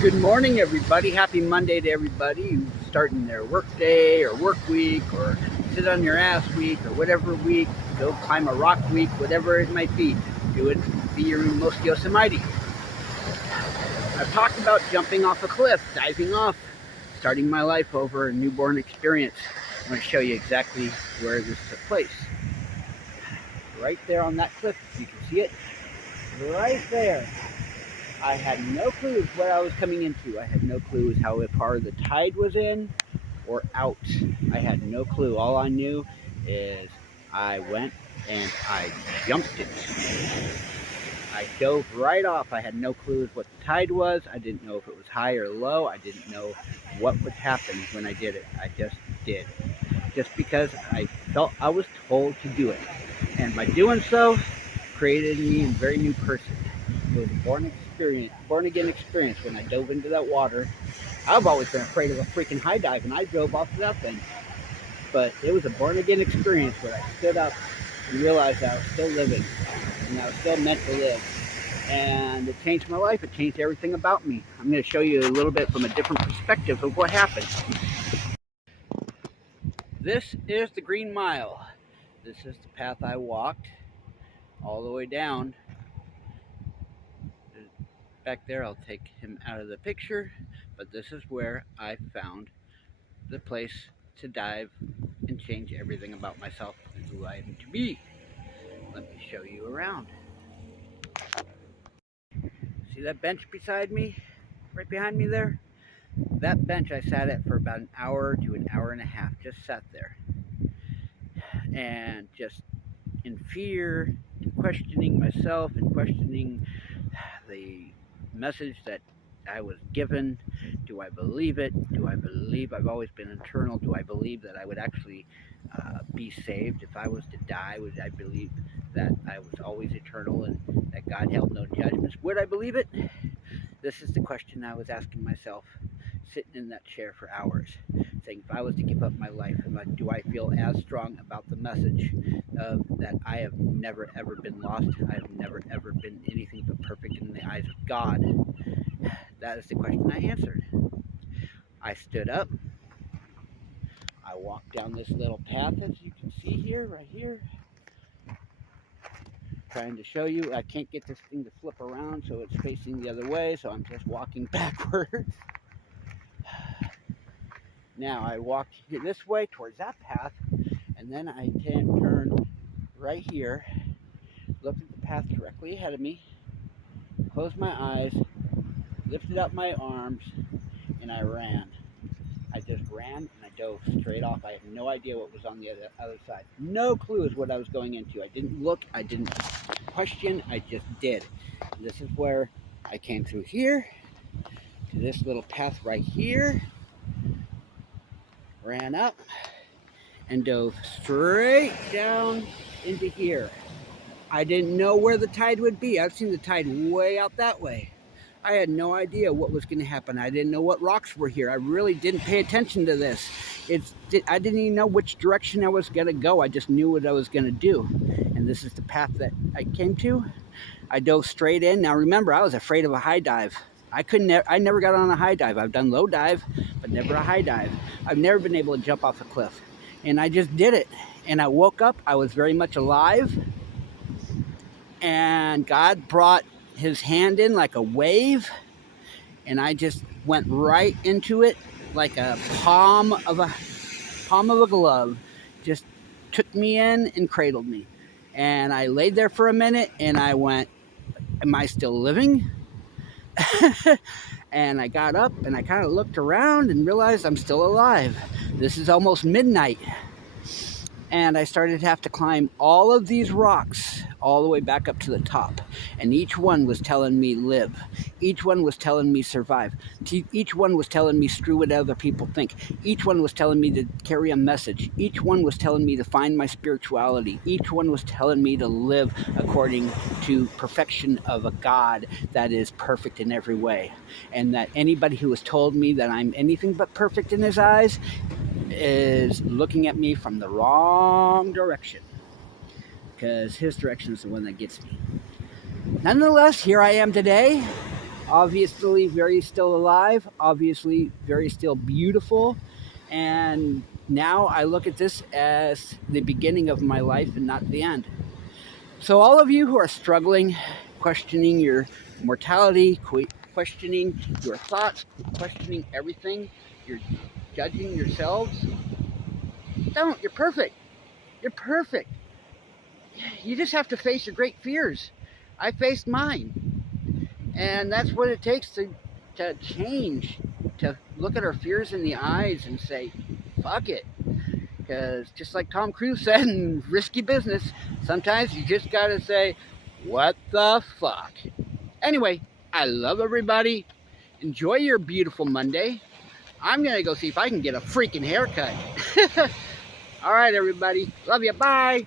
Good morning, everybody. Happy Monday to everybody who's starting their work day or work week or sit on your ass week or whatever week, go climb a rock week, whatever it might be. Do it, be your most Yosemite. I've talked about jumping off a cliff, diving off, starting my life over, a newborn experience. I'm going to show you exactly where this took place. Right there on that cliff, you can see it, right there. I had no clue what I was coming into. I had no clue how far the tide was in or out. I had no clue. All I knew is I went and I jumped it. I dove right off. I had no clue what the tide was. I didn't know if it was high or low. I didn't know what would happen when I did it. I just did. Just because I felt I was told to do it. And by doing so, created me a very new person. It was a born again experience when I dove into that water. I've always been afraid of a freaking high dive, and I drove off of that thing. But it was a born again experience where I stood up and realized I was still living, and I was still meant to live. And it changed my life. It changed everything about me. I'm going to show you a little bit from a different perspective of what happened. This is the Green Mile. This is the path I walked all the way down. Back there, I'll take him out of the picture, but this is where I found the place to dive and change everything about myself and who I am to be. Let me show you around. See that bench beside me? Right behind me there? That bench I sat at for about an hour to an hour and a half. Just sat there. And just in fear, and questioning myself, and questioning the message that I was given. Do I believe it? Do I believe I've always been eternal? Do I believe that I would actually be saved if I was to die? Would I believe that I was always eternal and that God held no judgments? Would I believe it? This is the question I was asking myself, sitting in that chair for hours, saying, if I was to give up my life, do I feel as strong about the message of that I have never ever been lost? I have never ever been anything but perfect in the eyes of God. That is the question I answered. I stood up. I walked down this little path, as you can see here, right here. Trying to show you, I can't get this thing to flip around, so it's facing the other way, so I'm just walking backwards. Now I walked this way towards that path, and then I can turn right here, looked at the path directly ahead of me, closed my eyes, lifted up my arms, and I ran. I just ran and I dove straight off. I had no idea what was on the other side. No clue as what I was going into. I didn't look, I didn't question, I just did. And this is where I came through here, to this little path right here, ran up, and dove straight down into here. I didn't know where the tide would be. I've seen the tide way out that way. I had no idea what was going to happen. I didn't know what rocks were here. I really didn't pay attention to this. I didn't even know which direction I was going to go. I just knew what I was going to do. And this is the path that I came to. I dove straight in. Now remember, I was afraid of a high dive. I never got on a high dive. I've done low dive, but never a high dive. I've never been able to jump off a cliff. And I just did it. And I woke up. I was very much alive. And God brought his hand in like a wave, and I just went right into it like a palm of a glove. Just took me in and cradled me. And I laid there for a minute and I went, am I still living? And I got up and I kind of looked around and realized I'm still alive. This is almost midnight. And I started to have to climb all of these rocks all the way back up to the top. And each one was telling me live. Each one was telling me survive. Each one was telling me screw what other people think. Each one was telling me to carry a message. Each one was telling me to find my spirituality. Each one was telling me to live according to perfection of a God that is perfect in every way. And that anybody who has told me that I'm anything but perfect in his eyes is looking at me from the wrong direction, because his direction is the one that gets me. Nonetheless, here I am today, Obviously, very still alive. Obviously, very still beautiful. And now I look at this as the beginning of my life and not the end. So, all of you who are struggling, questioning your mortality, questioning your thoughts, questioning everything, you're judging yourselves, don't. You're perfect. You're perfect. You just have to face your great fears. I faced mine. And that's what it takes to change, to look at our fears in the eyes and say, fuck it. Because just like Tom Cruise said in Risky Business, sometimes you just got to say, what the fuck? Anyway, I love everybody. Enjoy your beautiful Monday. I'm going to go see if I can get a freaking haircut. All right, everybody. Love you. Bye.